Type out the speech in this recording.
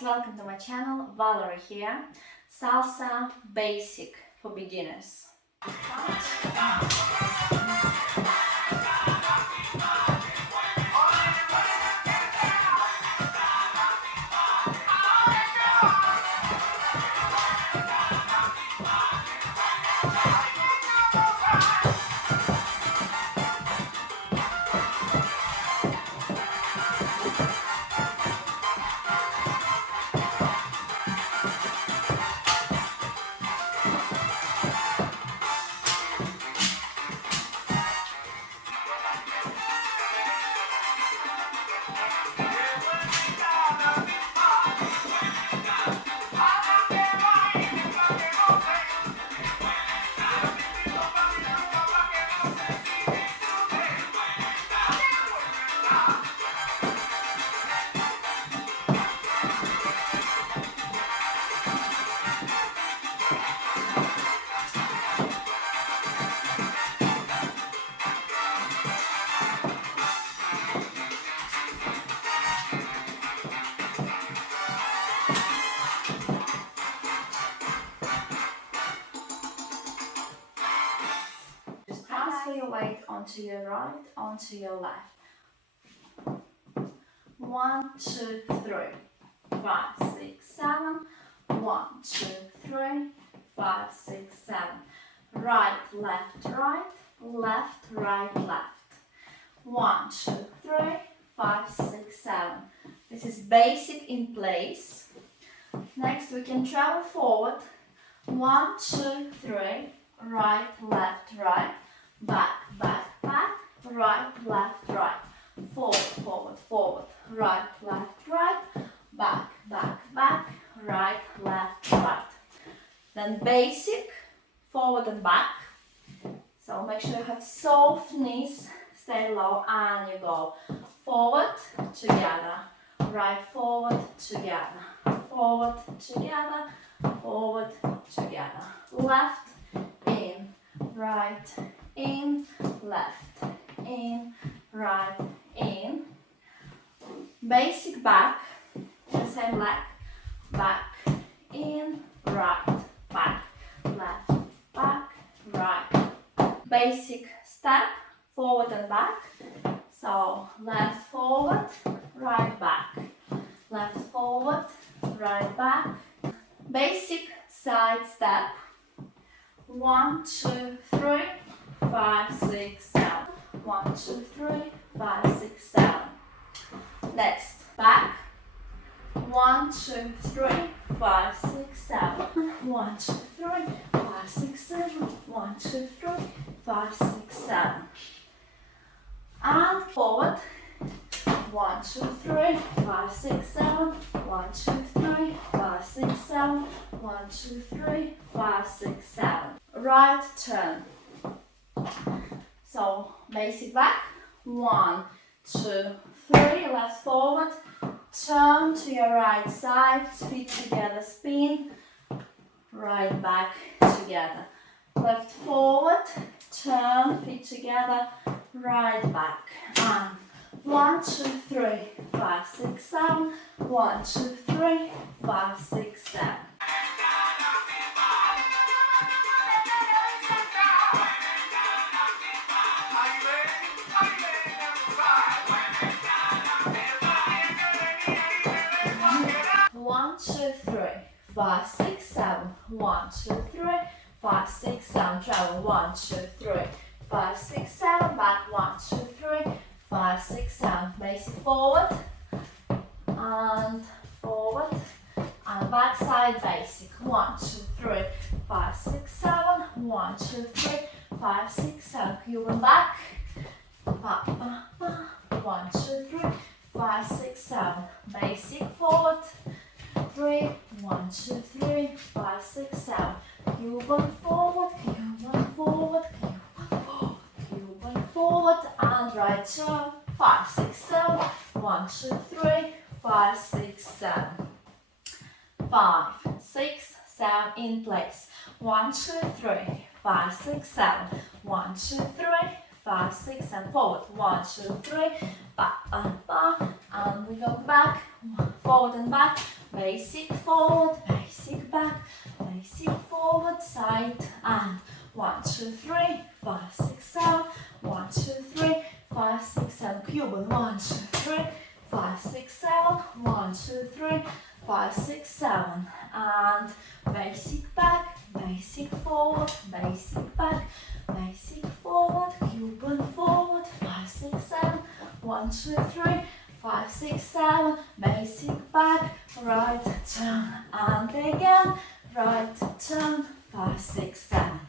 guys, welcome to my channel. Valerie here. Salsa basic for beginners. Transfer your weight onto your right, onto your left. 1, 2, 3, 5, 6, 7. 1, 2, 3, 5, 6, 7. Right, left, right, left, right, left. 1, 2, 3, 5, 6, 7. This is basic in place. Next we can travel forward. 1, 2, 3, right, left, right. Back, back, back, right, left, right. Forward, forward, forward, right, left, right. Back, back, back, right, left, right. Then basic, forward and back. So make sure you have soft knees, stay low, and you go forward, together, right, forward, together, forward, together, forward, together. Left, in, right, in, left, in, right, in. Basic back, the same leg, back, in, right, back, left, back, right. Basic step, forward and back. So left forward, right back, left forward, right back. Basic side step. 1, 2, 3, 5, 6, 7. 1, 2, 3, 5, 6, 7. Next, back. 1, 2, 3, 5, 6, 7. 1, 2, 3, 5, 6, 7. 1, 2, 3, 5, 6, 7. And forward. 1, 2, 3, 5, 6, 7. 1, 2, 3, 5, 6, 7. 1, 2, 3, 5, 6, 7. Right turn. So basic back. 1, 2, 3. Left forward. Turn to your right side. Feet together. Spin. Right back together. Left forward. Turn. Feet together. Right back. And 1, 2, 3, 5, 6, 7. 1, 2, 3, 5, 6, 7. One, 2, 3, 5, 6, 7. 1, 2, 3, 5, 6, 7. Travel. 1, 2, 3, 5, 6, 7. Back. 1, 2, 3, 5, 6, 7. Basic forward and forward and back side basic. 1, 2, 3, 5, 6, 7. 1, 2, 3, 5, 6, 7. Cuban back. Ba, ba, ba. 1, 2, 3, 5, 6, 7. Basic forward. 3, 1, 2, 3, 5, 6, 7. Cuban forward, Cuban forward, Cuban forward, Cuban forward, and right turn. 5, 6, 7. 1, 2, 3, 5, 6, 7. 5, 6, 7 in place. 1, 2, 3, 5, 6, 7. 1, 2, 3, 5, 6, and forward. 1, 2, 3, ba, ba, ba, and we go back, forward and back. basic forward, basic back, basic forward, side and 1, 2, 3, 5, 6, 7, 1, 2, 3, 5, 6, 7, Cuban, 1, 2, 3, 5, 6, 7, 1, 2, 3, 5, 6, 7, and basic back, basic forward, basic back, basic forward, Cuban forward, 5, 6, 7, 1, 2, 3, 5, 6, 7, basic back, right turn, and again, right turn, 5, 6, 7.